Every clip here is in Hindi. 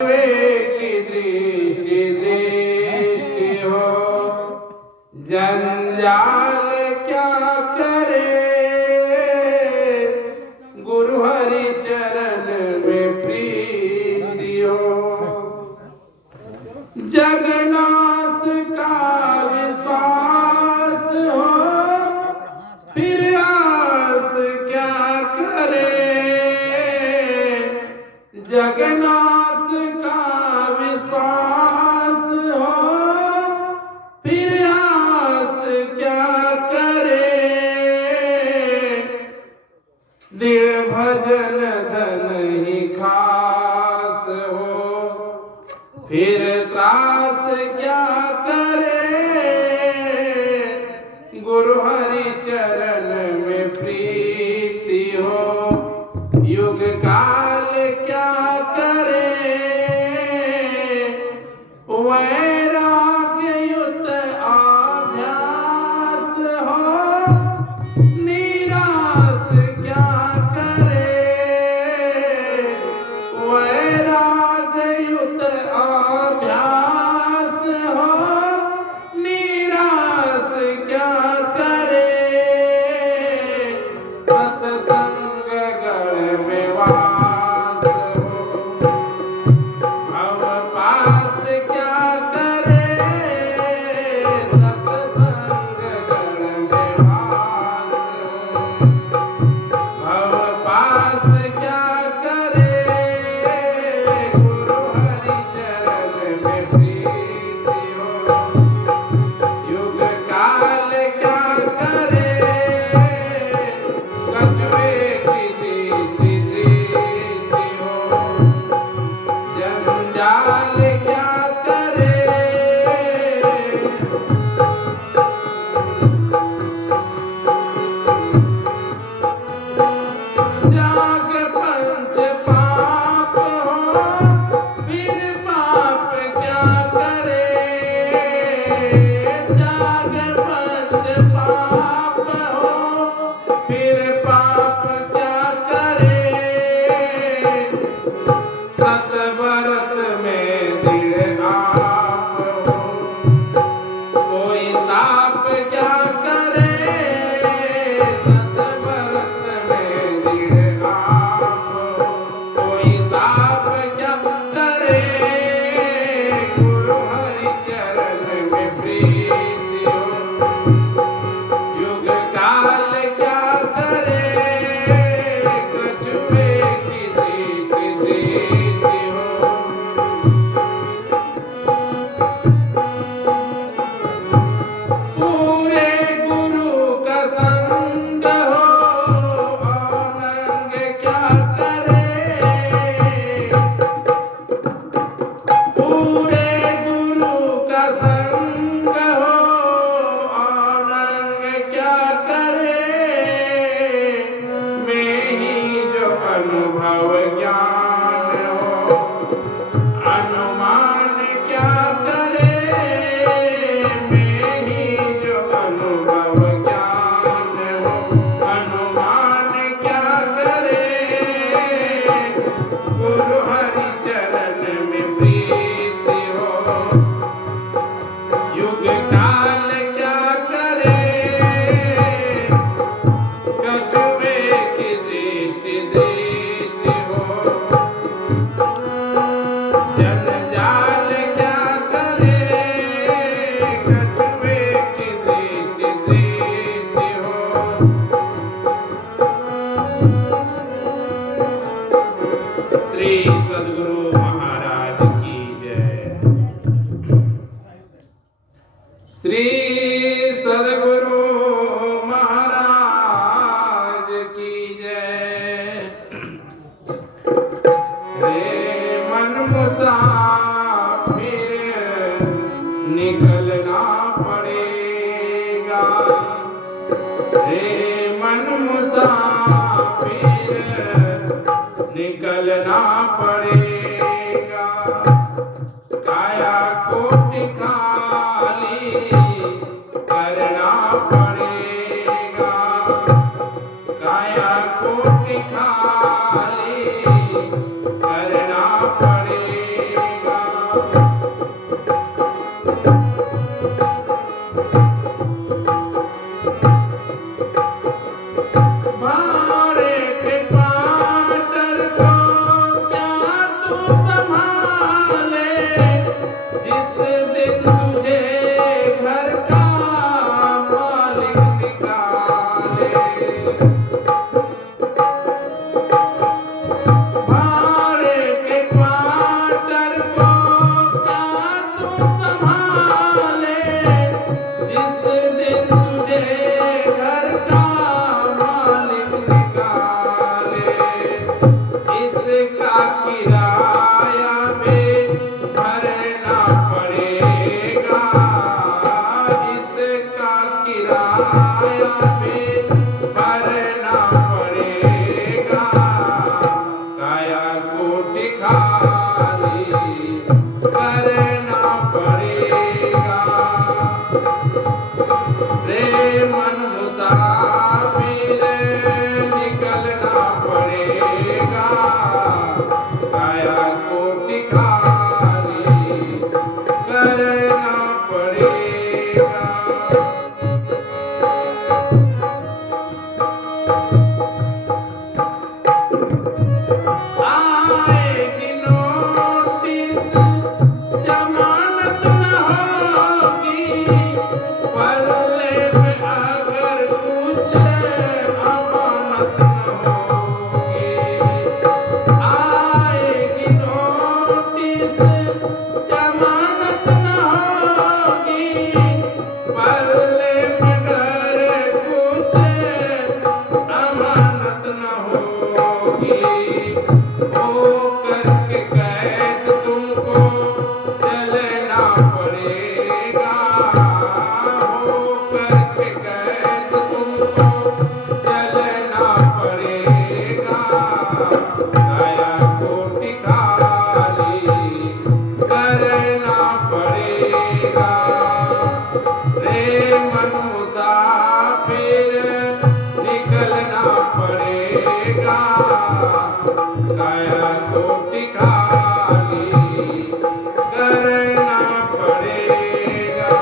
की दृष्टि दृष्टि हो, जंजाल क्या करे, गुरु हरि चरण में प्रीति हो। जगन्नाथ का विश्वास हो, फिर आस क्या करे, जगन्नाथ का विश्वास हो, फिर आस क्या करे, दृढ़ भजन धन ही खास हो, फिर त्रास क्या करे, गुरु हरि चरण में प्रीति हो। युग काल क्या करे, वैराग्य युत अभ्यास हो, निराश क्या करे, वैराग्य युत अभ्यास हो, निराश क्या करे, सत्संग गण में वास हो, भव पास क्या करे, सत्संग गण में वास हो, भव पास क्या करे, गुरु हरि चरण में प्रीति हो। युग काल क्या करे, कछुए की दृष्टि दृष्टि हो, जंजाल क्या करे, जाग पंच पाप हो, फिर पाप क्या करे, जाग पंच पाप हो, फिर पाप क्या करे, सतव्रत में दृढ़ आप हो, कोई साप क्या करे, सतव्रत में दृढ़ आप हो, कोई साप क्या करे, गुरु हरि चरण में प्रीति हो। युग काल क्या करे, कछुए की दृष्टि दृष्टि हो, पूरे गुरु का संग हो, अनंग क्या करे, पूरे गुरु का संग हो, अनंग क्या करे, में ही जो अनुभव ज्ञान हो, अनुमान क्या करे, में ही जो अनुभव ज्ञान हो, अनुमान क्या करे, गुरु हरि चरण में प्रीति हो। युग काल क्या करे, कछुए की दृष्टि दृष्टि हो, जंजाल क्या करे, कछुए की दृष्टि दृष्टि हो। श्री सद्गुरु महाराज की जय। श्री सद्गुरु महाराज की जय। रे मन मुसाफिर निकलना पड़ेगा, रे मन मुसाफिर निकलना पड़ेगा, काया कोट खाली करना पड़ेगा, काया कोट खाली करना पड़ेगा। संभाले, जिस दिन तुझे घर का मालिक निकाले। भाड़े के क्वार्टर को क्या तू संभाले, जिस दिन तुझे घर का मालिक निकाले। इसका किराया भी भरना पड़ेगा, इसका किराया भी भरना पड़ेगा। काया कोटि खाली करना पड़ेगा। रे मन मुसाफिर निकलना पड़ेगा। काया कोटि खाली करना पड़ेगा। आएगी नोटिस जमानत न होगी, पल्ले में अगर कुछ अमानत न होगी। आएगी नोटिस जमानत न होगी, पल्ले में अगर कुछ अमानत न होगी। हो करके कैद तुमको चलना पड़ेगा, हो करके कैद तुमको चलना पड़ेगा। काया कोटि खाली करना पड़ेगा। रे मन मुसाफिर निकलना पड़ेगा। काया कोटि खाली करना पड़ेगा।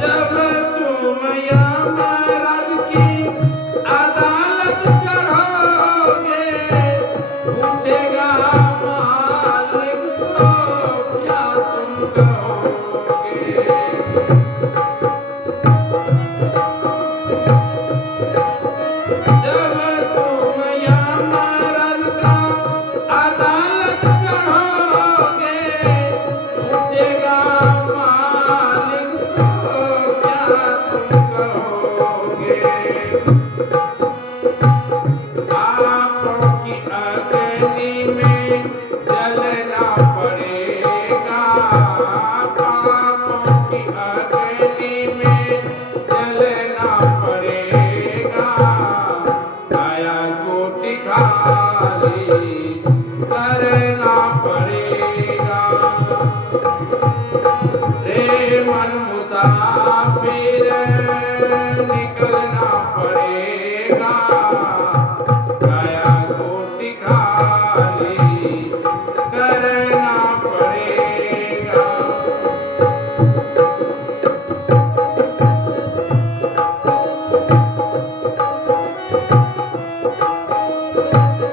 जब तुम यमराज की अदालत चढ़ोगे, पूछेगा मालिक तो क्या तुम कहोगे। जब तुम यमराज का अदालत चढ़ोगे, पूछेगा मालिक तो क्या तुम कहोगे। पापों की अग्नि में जलना पड़ेगा, पापों की अग्नि में जलना पड़ेगा। काया कोटि खाली करना पड़ेगा। रे मन मुसाफिर निकलना पड़ेगा। काया कोटि खाली करना पड़ेगा।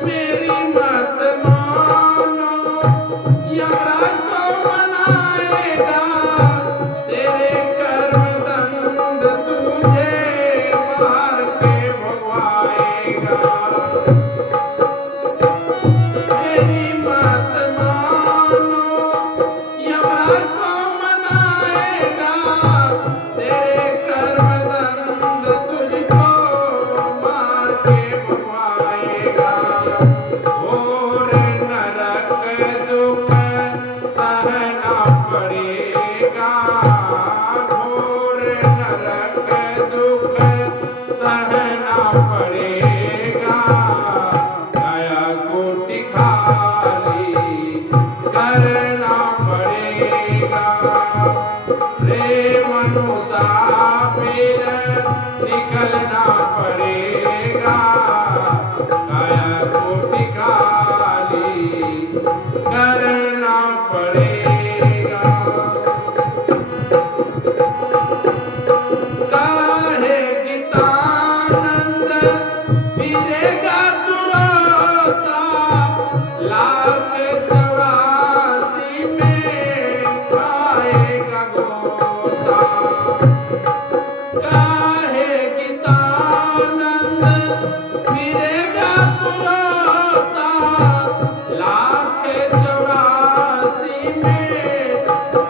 मेरी मत मानो, यमराज तो मनाएगा। तेरे कर्म दंड तुझे मार के भगवाएगा। मेरी मत मानो, यमराज तो मनाएगा। तेरे कर्म दंड तुझको मार के भगवाएगा। घोर नरक दुख सहना पड़ेगा, घोर नरक दुख सहना पड़ेगा। रहेगा तू रोता, लाख 84 में खाएगा गोता। काहे गीतानंद फिरेगा तू रोता, लाख 84 में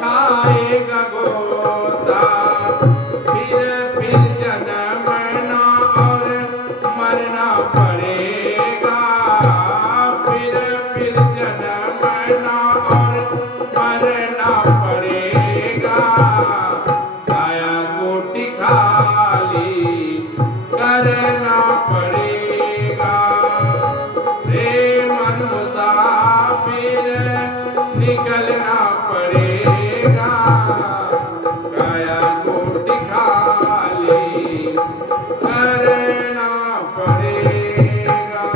खाएगा गोता। फिर जन्मना और मरना पड़ेगा, फिर जन्मना और मरना पड़ेगा। काया कोटि खाली करना पड़ेगा, रे मन मुसाफिर निकलना पड़ेगा। काया कोटि खाली करना पड़ेगा।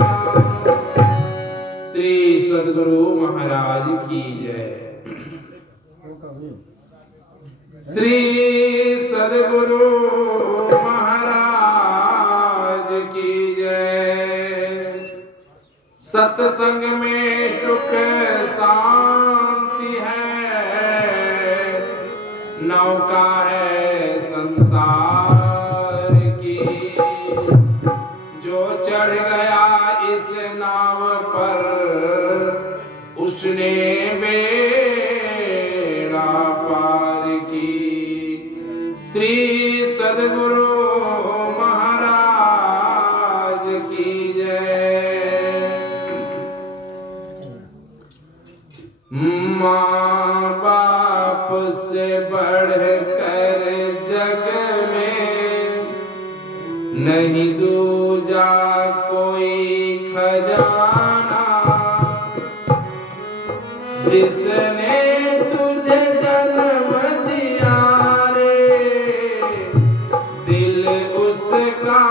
श्री सद्गुरु महाराज की जय। श्री सद्गुरु महाराज की जय। सत्संग में सुख शांति है, नौका है संसार की। जो चढ़ गया इस नाव पर, उसने बेड़ा पार की। श्री सद्गुरु महाराज की जय। माँ बाप से बढ़कर जग में नहीं दूजा कोई खजाना। जिसने तुझे जन्म दिया रे, दिल उसका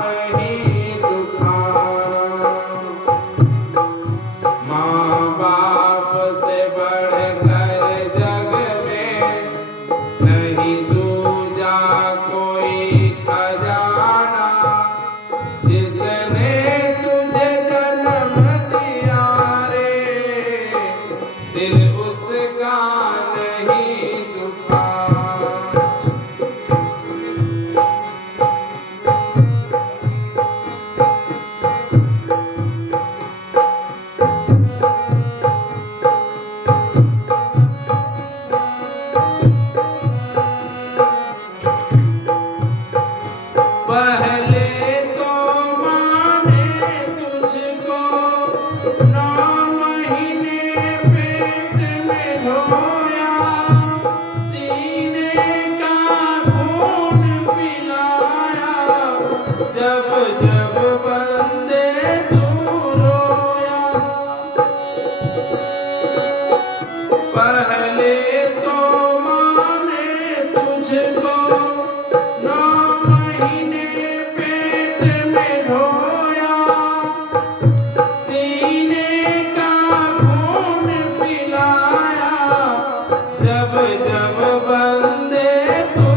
नहीं दुखाना। माँ बाप से बढ़कर जग में नहीं दूजा कोई खजाना। जिसने तुझे जन्म दिया रे, दिल उसका नहीं दुखाना। पहले तो माँ ने तुझको 9 महीने पेट में ढोया, सीने का खून पिलाया। जब जब बंदे तू रोया, पहले तो माँ ने तुझको 9 महीने पेट में ढोया, सीने का खून पिलाया। जब जब बंदे तू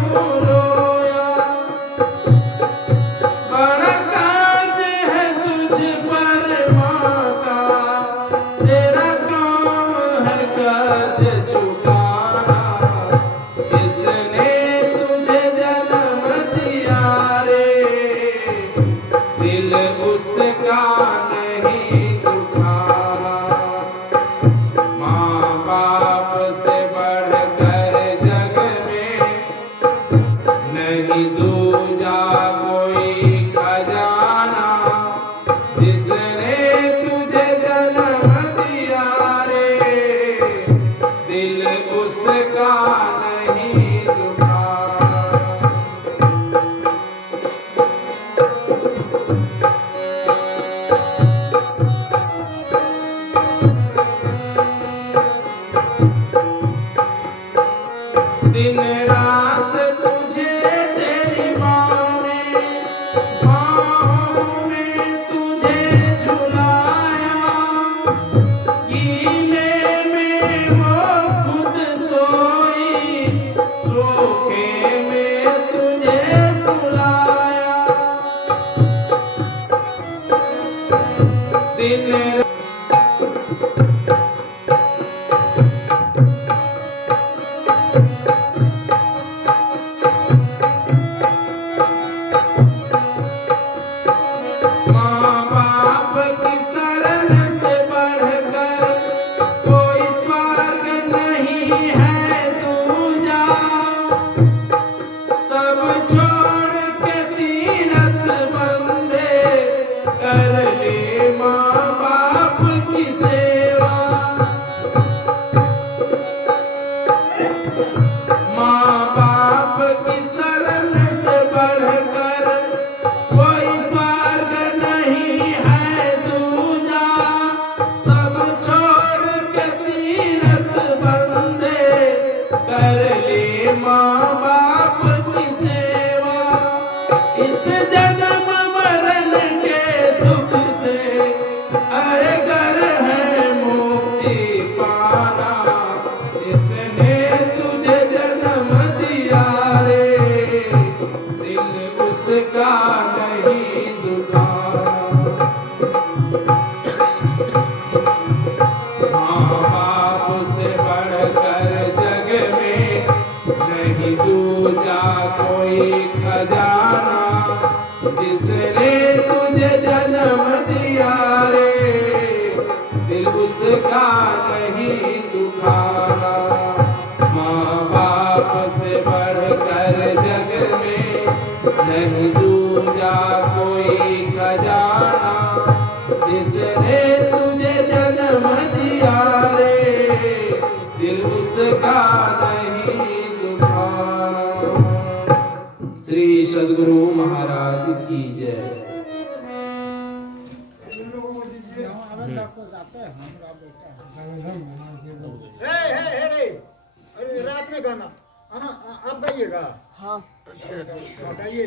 रोया, बड़ा कर्ज है तुझ पर माँ का, तेरा काम है कर्ज चुकाना। जिसने तुझे जन्म दिया रे, दिल उसका नहीं दुखाना। माँ बाप से बढ़कर जग में नहीं दूजा कोई खजाना। जिसने तुझे जन्म दिया रे, दिल उसका नहीं दुखाना। दिन माँ बाप की शरण से बढ़कर कोई स्वर्ग नहीं है दूजा। सब छोड़ के तीरथ बंदे कर ले माँ बाप की सेवा। माँ बाप की शरण से बढ़कर कोई स्वर्ग नहीं है दूजा। सब छोड़ के तीरथ बंदे कर ले माँ बाप की सेवा। इस जन्म मरण के दुख से अरे गर है मुक्ति पाना। जिसने तुझे जन्म दिया रे दिल उसका नहीं दुखाना। माँ बाप से बढ़कर जग में नहीं दूजा कोई खजाना। जिसने तुझे जन्म दिया रे दिल उसका नहीं दुखाना। माँ बाप से बढ़कर जग में नहीं दूजा कोई खजाना। जिसने तुझे जन्म दिया रे दिल उसका नहीं दुखाना। श्री सद्गुरु महाराज की जय। अरे रात में गाना आप गाइएगा। हाँ गाइए।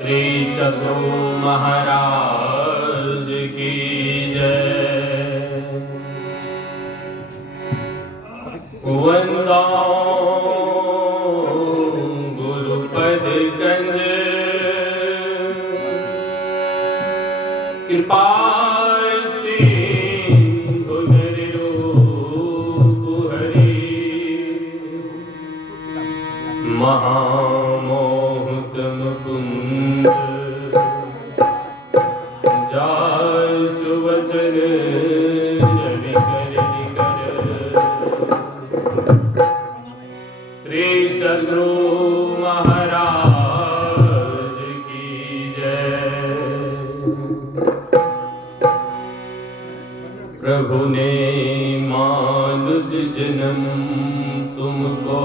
श्री सद्गुरु महाराज की जय। वंदो गुरुपद कंज कृपा सिंधु रूप हरि महामोहतम कुंज जाय सुवचन रवि कर। श्री सद्गुरु महाराज की जय। प्रभु ने मानुष जन्म तुमको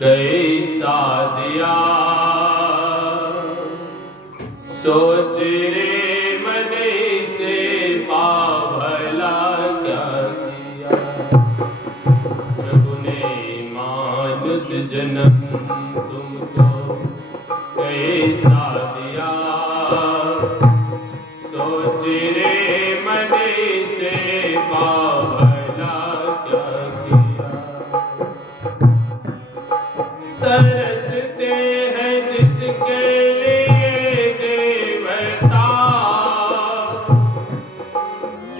कैसा दिया। सोच रे मन से भला क्या किया। प्रभु ने मानुष जन्म तुमको कैसा दिया। सोच रे मन से भला क्या किया। तरसते हैं जिसके लिए देवता।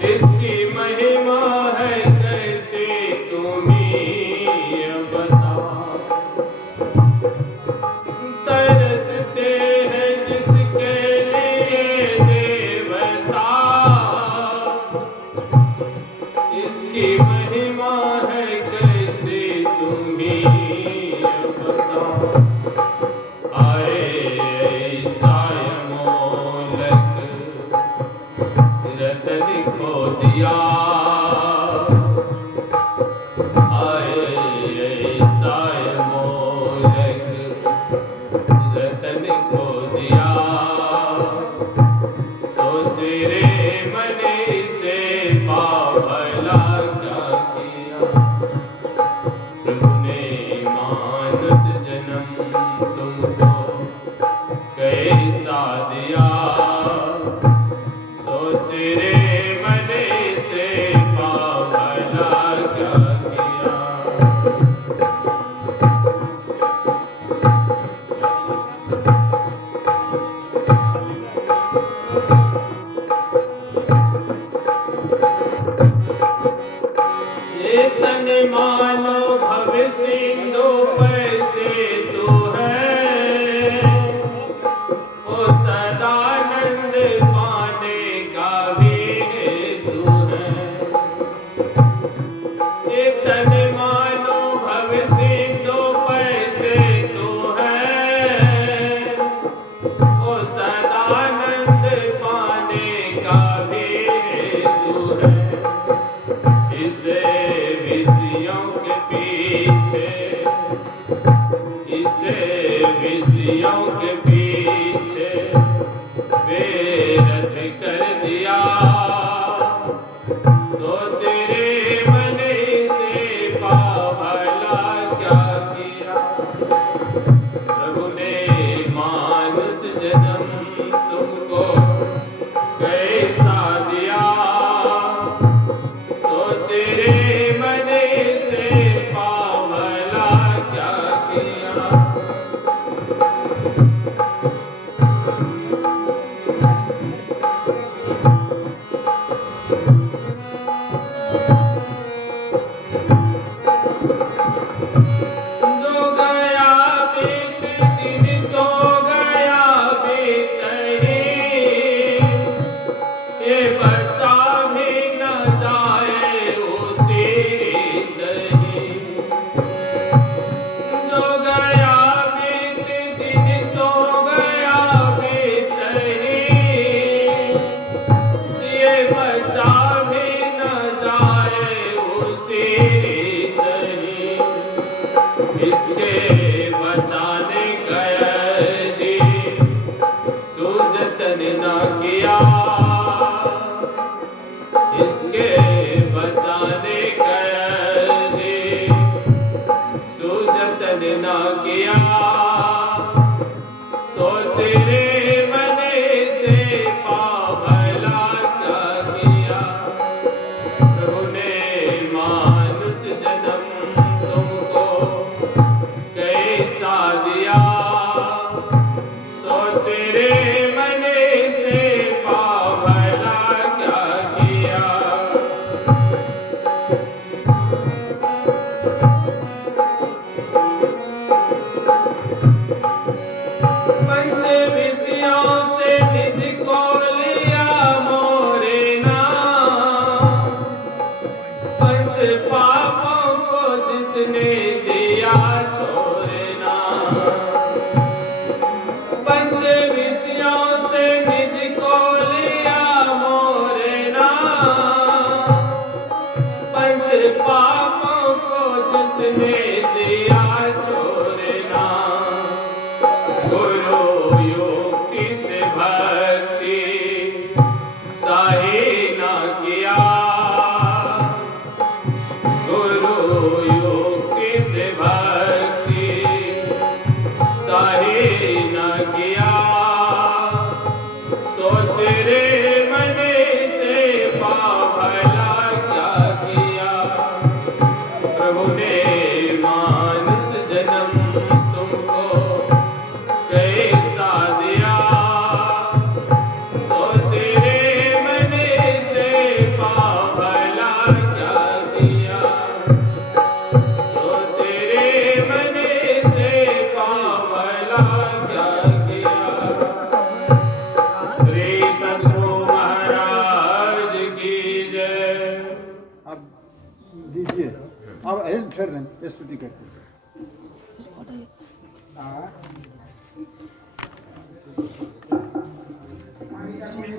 इसकी महिमा है कैसे तुम ही बताओ। तरसते हैं जिसके लिए देवता। इसकी महिमा है कैसे तुम ही बताओ। आए खो दिया। सोच रे मन से पावला क्या किया। प्रभु ने मानुष जन्म तुमको कैसा दिया। सोच रे मन से पावला क्या किया। ये तन मानो भविष्य पैसे तू है। ओ सदानंद पाने का भी हेतु है। ये तन मानो भविष्य पैसे तू है। ओ सदानंद पाने का भी हेतु है। इसे विषयों के पीछे, इसे विषयों के पीछे बेरथ कर दिया। सोच रे मन से पावला क्या किया। प्रभु ने मानुष जन्म तुमको कैसा दिया। सोच रे मन से पावला क्या किया। जो गया बीत दिन सो गया बीत ही। ये बच्चा भी न जाए उसी रीत ही। जो गया बीत दिन सो गया बीत ही। ये बच्चा भी न जाए उसी रीत ही। इसके बचाने कैदी सूझतन न किया। इसके बचाने कैदी सूझतन न किया। सोच रे मन से पावला क्या किया। प्रभु ने मानुष जन्म तुमको कैसा दिया। सोच रे मन से पावला क्या किया। पंच विषयों से निज को लिया मोरे नाम। पंच पापों को जिसने दिया छोड़ना। पंच विषयों से निज को लिया मोरे नाम। पंच पापों को जिसने दिया छोड़ना। गुरु युक्ति से भक्ति सही न किया। गुरु युक्ति से भक्ति सही न किया। सोच रे मन से पावला क्या किया। प्रभु ने मानुष जन्म तुमको कैसा दिया। सोच रे मन से पावला क्या किया। सोच रे मन से पावला क्या किया। श्री सद्गुरु महाराज की जय। अब दीजिए। अब फिर स्तुति करते हैं।